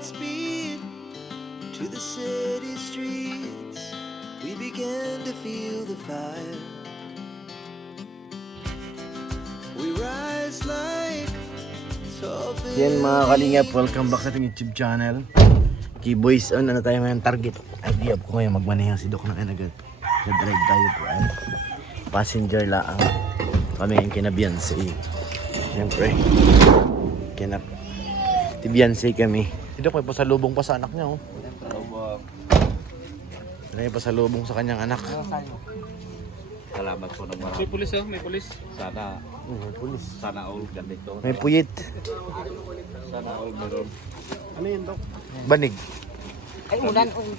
Godspeed to the city streets. We began to feel the fire. We rise like tall Yan mga kalingap, welcome back sa ating YouTube channel. Keyboys on, ano tayo ngayon target? Idea ko ngayon magmanehan si Doc ng Enagat. Nag-drive tayo po ay passenger laang. Kami yung kina Beyonce. Siyempre, kina Beyonce kami. Si Doc may pasalubong pa sa anak niya oh. May pasalubong sa kanyang anak. Salamat po naman. May pulis oh, may pulis. Sana, May pulis. sana all ganito. May puyit. Sana all meron. Ano yun, Dok? Banig. Ay,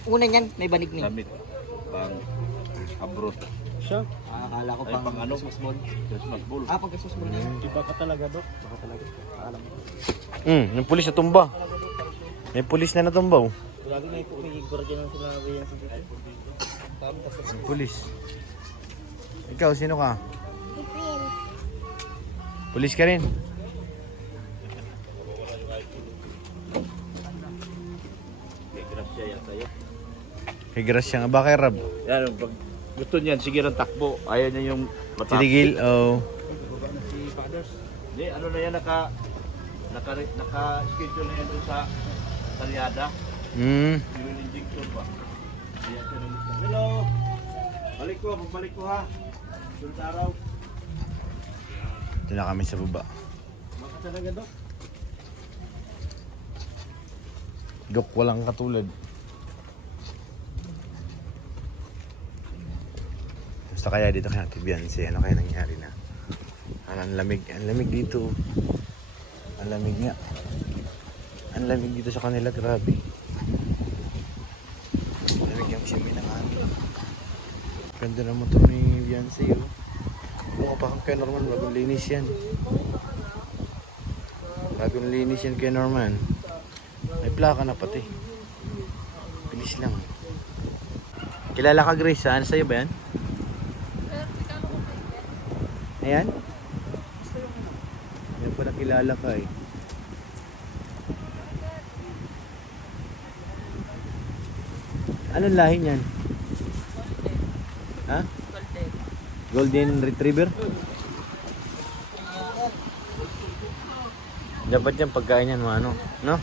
unan yan, may banig ni. Damit pang abroad. Siya? Akala ko Ay, pang ano? Christmas ball. pag Christmas mo na yan. Iba ka talaga, Dok. Baka talaga. Alam mo. Yung pulis na tumba. May pulis na natumba oh. Lagi may gwardiya ng sinabi yan sa dito. Yung pulis. Ikaw, sino ka? Pulis ka rin. May grasya yan sa'yo. Kay Gracia nga ba kay Rab? Yan, pag gusto niyan, sige rin takbo. Ayaw niya yung matapos. Siligil, oh. Si Fathers. Hindi, ano na yan, naka-schedule na yan doon sa Talyada. Yung injection ba? Ayan siya nung hello! Balik ko, pagbalik ko ha. Doon sa araw. Ito na kami sa baba. Baka talaga, Dok. Dok, walang katulad. Basta kaya dito kaya Ate Beyonce, ano kaya nangyari na? Ang lamig dito. Ang lamig nga. Ang lamig dito sa kanila, grabe. Lamig yung simi ng ano. Ganda ng motor ni Beyonce, oh. Kung kapakang kay Norman, bagong linis yan. Bagong linis yan kay Norman. May plaka na pati. Bilis lang. Kilala ka Grace, saan sa'yo ba yan? Ayan? Yan pala kilala ka eh. Anong lahi niyan? Ha? Golden Retriever? Dapat yan pagkain yan mga ano, no?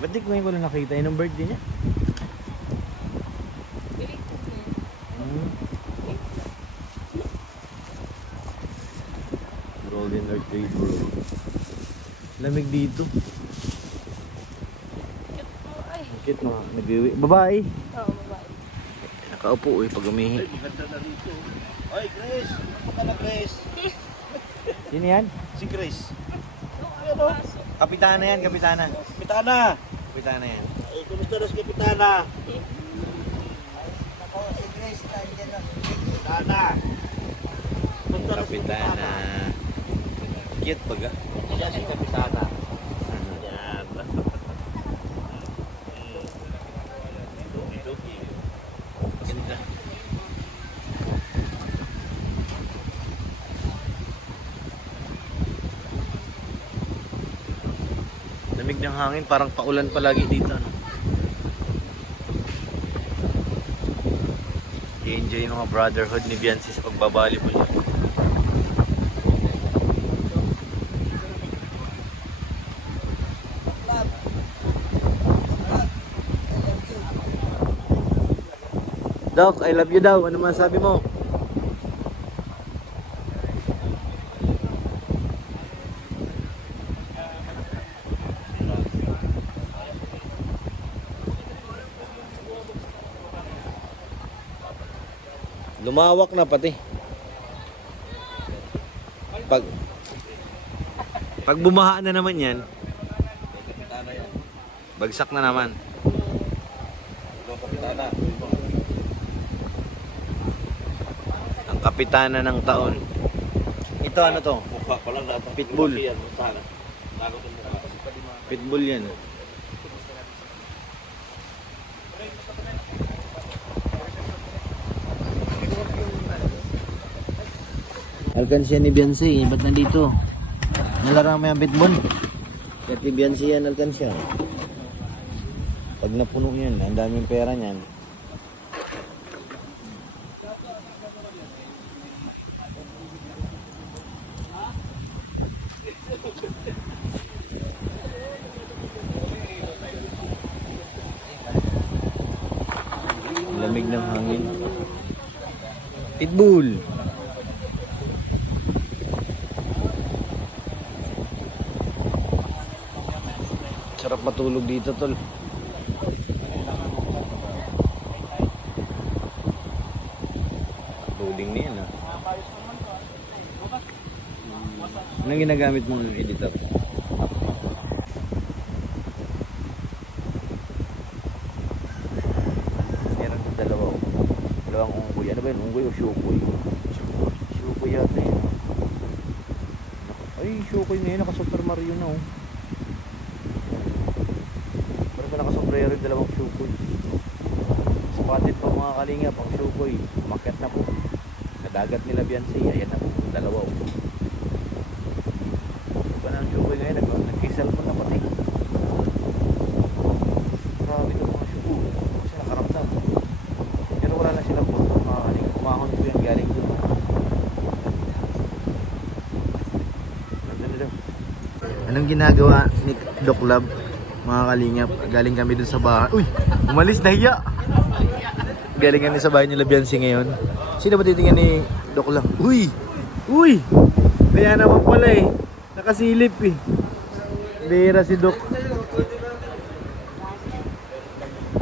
Ba't di ko ngayon ko lang nakita yun ang birthday niya? Golden Retriever. Lamig dito. Cute mga nag-iwi. Babae. Oo, babae. Nakaupo eh pag umihi. Ay, maganda na dito. Ay, Grace! Ano ka na, Grace? Sino yan? Si Grace. Kapitana yan, kapitana. Kapitana! Kapitana yan. Ay, kumusta na si Kapitana? Kapitana! Kumusta na si Kapitana. Cute baga. Siya si Kapitana. Yan. Doki-doki. Ganda. Lamig ng hangin, parang paulan palagi dito. Ano? I-enjoy yung mga brotherhood ni Beyonce sa pagbabalibol niya. Doc, I love you daw. Ano man sabi mo? Lumawak na pati. Pag bumaha na naman yan, bagsak na naman. Kapitana. Ang kapitana ng taon. Ito ano to? Mukha pa lang dapat. Pitbull. Yan, sana. Takot ang mukha. Pitbull yan. Alkansya ni Beyonce, ba't nandito? Nalarang mo yung pitbull? Kaya si Beyonce yan, alkansya. Pag napuno yan, ang daming pera niyan. Lamig ng hangin. Pitbull. Sarap matulog dito, tol. Loading na yan, ah. Anong ginagamit mo ng editor? Meron din dalawang unggoy. Ano ba yun? Unggoy o shukoy? Shukoy yata yun. Ay, shukoy na yun. Naka-Super Mario na, oh. Parang ba naka-sombrero yung dalawang shukoy? Spotted pa mga kalinga pang shukoy. Umakyat na po. Kadagat nila Beyonce. Ayan na po. Dalawa, oh. Iba na ang shukoy ngayon. Nag-cellphone na pati. Grabe ito mga shukoy. Kasi nakaramdam. Pero wala na silang po. Mga kalinga. Kumahon po yan galing doon. Anong ginagawa ni Doc Lab? Mga kalingap, galing kami dun sa bahay. Uy! Umalis, nahiya! Galing kami sa bahay nila Beyonce ngayon. Sino ba titingnan ni Doc Lab? Uy! Uy! Kaya naman pala eh. Nakasilip eh. Bira si Doc.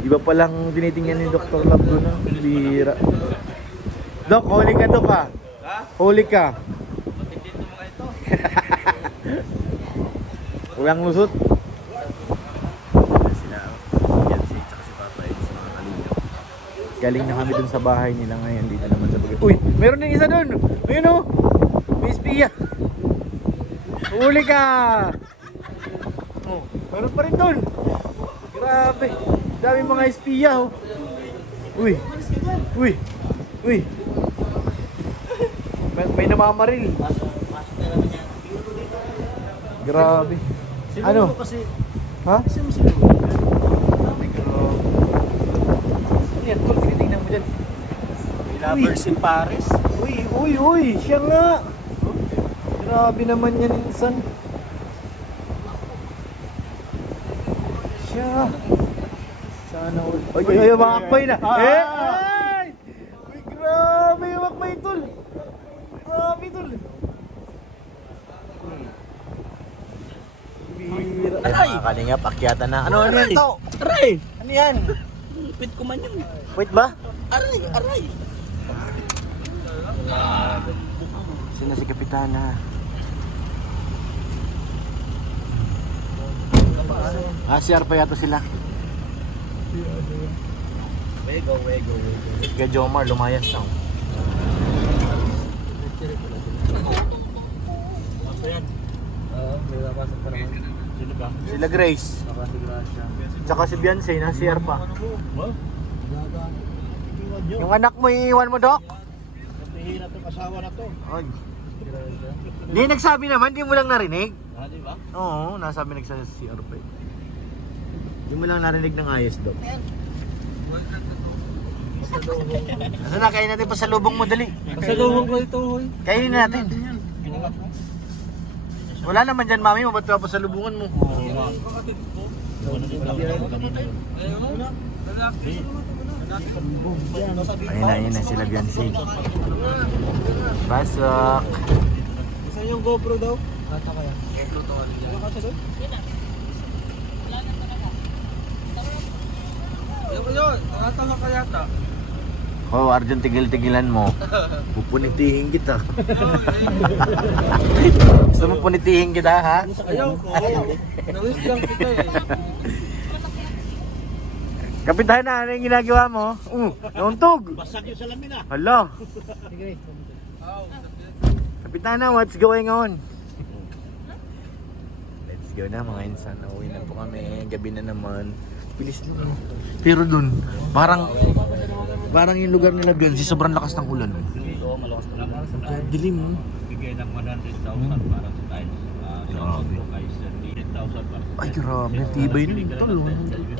Iba palang tinitingnan ni Dr. Lab doon. Bira. Doc, huli ka Doc ah. Huli ka. Walang lusot. Sila Beyonce at si Papa Eds, mga kalingap. Galing na kami dun sa bahay nila ngayon. Dito naman sa bagay. Uy! Meron din isa dun! Ayun o! May espiya! Huli ka! Oh, meron pa rin dun! Grabe! Dami mga espiya oh! Uy! Uy! Uy! May namamaril! Grabe! Ano? Kasi, Ha? kasi mo sila. Ano yan? Tol, tinitingnan mo dyan. Lovers in Paris. Uy, uy, uy! Siya nga! Grabe naman yan, insan. Siya! Sana all. Ay, ay, ay, makakbay na! Eh! Ay! Uy, grabe! Makakbay, tol! Grabe, tol! Bira. Aray! Mga kalingap, akyatan na. Ano yan ito? Aray! Ano yan? Pit ko man yun. Wait ba? Aray! Aray! Sino si Kapitana? CR pa yata sila. Wego, wego, wego. Kaya Jomar, lumayas na. Ako yan. Oo, may napasok pa naman. Sino ba? Sila Grace. Saka si Gracia. Tsaka si Beyonce, na CR pa. Wow? Yung anak mo, iiwan mo, Doc? Napihirap yung asawa na to. Oh. Hindi, nagsabi naman, di mo lang narinig. Ah, di ba? Oo, nasabi nagsabi sa CR pa. Di mo lang narinig ng ayos, Doc. Nasaan na, kain natin pa sa lubong mo, dali. Kasalubong ko ito, hoy. Kainin natin. Wala naman dyan, mami mo, ba't ka pa sa lubungan mo? Ayun na sila Beyonce. Pasok. Saan yung GoPro daw? Kata kaya. GoPro to. Wala ka sa doon? Yun, nakatanga ka yata. Oh, Arjun, tigil-tigilan mo. Pupunitihin kita. Gusto mo punitihin kita, ha? Ayaw ko. Nawis lang kita eh. Kapitana, ano yung ginagawa mo? Nauntog. Basag yung salamin ah. Hala. Sige. Kapitana, what's going on? Let's go na mga insan. Uwi na po kami. Gabi na naman. Bilis na. Pero dun, parang yung lugar nila Beyonce, sobrang lakas ng ulan. Oo, malakas na lang. Dilim mo. Bigay ng 100,000 para sa tiles. Grabe. Kay 100,000 para sa Ay, grabe. Tibay nun. Tol, 100K.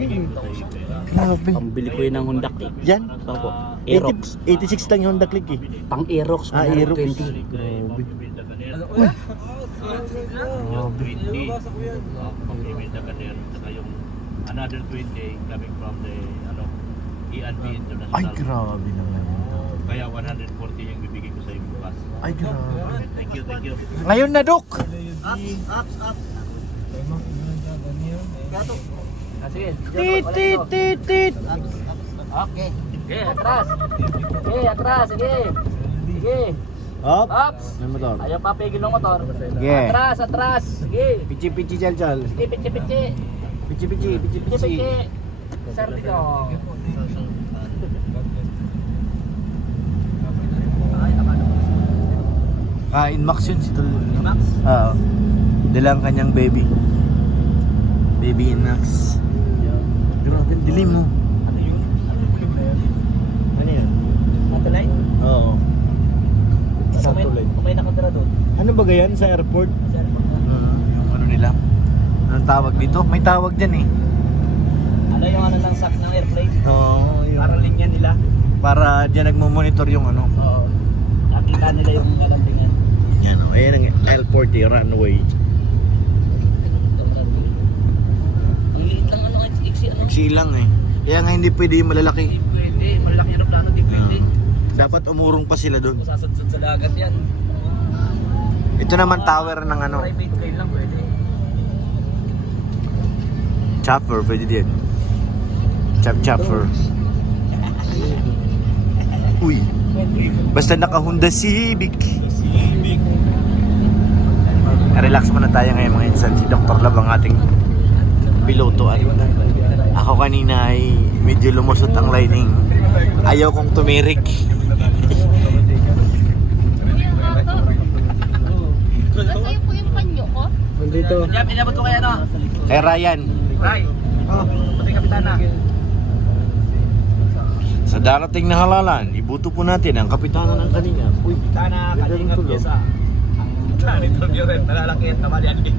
Grabe. Pambili ko yun ng Honda Click. Yan? Opo. Aerox. 86 lang yung Honda Click eh. Pang Aerox. Ah, Aerox. 120. Grabe. Pag-ibig ka niyan, saka yung another 20 coming from the E&B International. Ay, grabe naman. Kaya 140 yung bibigay ko sa iyo bukas. Ay, grabe. Thank you, thank you. Ngayon na, Dok. Sige. Tit, tit, tit, tit. Okay. Sige, atras. Sige, atras. Sige. Sige. Up. Ups. May motor. Ayaw pa pigil ng motor. Sige. Atras, atras. Sige. Pichi, pichi, chal, chal. Sige, pichi, pichi. Pichi, pichi, pichi, Pichi, pichi. pichi. Sardi ko. Inmax yun si Tol. Inmax? Oo. Dala ang kanyang baby. Baby Inmax. Grabe, dilim mo. Ano yun? Satellite? Oo. Satellite. Kung may nakatira doon. Ano ba ganyan sa airport? Sir, Yung ano nila? Anong tawag dito? May tawag dyan eh. ano yung ano ng sack ng airplane? Oo. Para linya nila. Para dyan nagmo-monitor yung ano. Oo. Nakita nila yung lalampingan. Yan o. Ayan ang airport eh, runway. Ang liit lang ano, iksi ano? Iksi lang eh. Kaya nga hindi pwede yung malalaki. Hindi pwede. Malaki yung plano, hindi pwede. Dapat umurong pa sila doon. Masasadsad sa dagat yan. Ito naman tower ng ano. Private plane lang pwede. Chopper, pwede din. Chopper. Uy. Basta naka-Honda Civic. Relax muna tayo ngayon mga insan. Si Dr. Lab ang ating piloto. At ako kanina ay medyo lumusot ang lining. Ayaw kong tumirik. Nasa'yo po yung panyo ko? Nandito. Diyan, pinabot ko kaya no? Kay Ryan. Ray. Pati kapitana. Sa darating na halalan, ibuto po natin ang kapitana ng kanina. Uy, Kapitana, kalingap pyesa. Ang tanito niyo rin, nalalaki at tamalian din.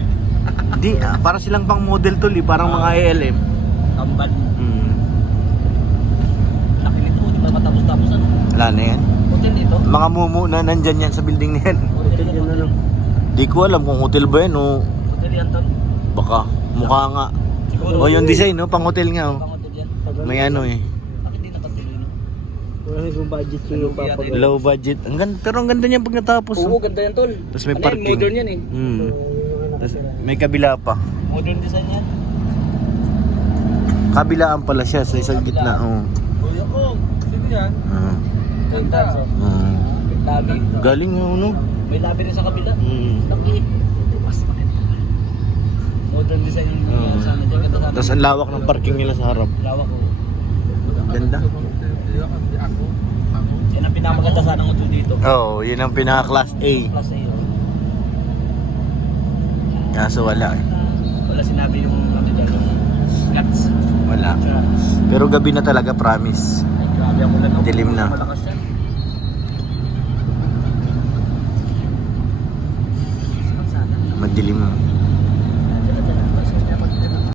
di, para silang pang model tol eh, parang mga ALM. Tamban. Hmm, Laki nito, di ba matapos-tapos ano? wala na yan. Hotel dito. Mga mumu na nandyan yan sa building na yan. Hotel yan ano? Di ko alam kung hotel ba yan o Hotel yan tol. baka mukha nga. O yung design no, pang hotel nga Pang oh. hotel yan. May ano eh. Bakit di nakatuloy no? Wala yung budget yung papagawa. Low budget. Pero ang ganda niyan pag natapos. Oo, Oh. ganda yan tol. Tapos may Ano yan, parking. modern yan eh. Hmm. Tapos may kabila pa. Modern design yan. Kabilaan pala siya sa isang gitna. Oh. Kuya ko, sino yan? Ganda. So, labi. Galing nga ano. May labi rin sa kabila. Hmm. Laki. Mas maganda. Modern design yung sa amin. Ganda sa amin. Tapos ang lawak ng parking nila sa harap. Lawak ko. Ganda. Yan ang pinamaganda sana ng hotel dito. Oh, yun ang pinaka class A. Plus A. Kaso wala eh. Wala sinabi yung ano dyan, yung guts. Wala. Tsaka, Pero gabi na talaga, promise. ay grabe ang ulan. Dilim na. Malakas yan. Madilim.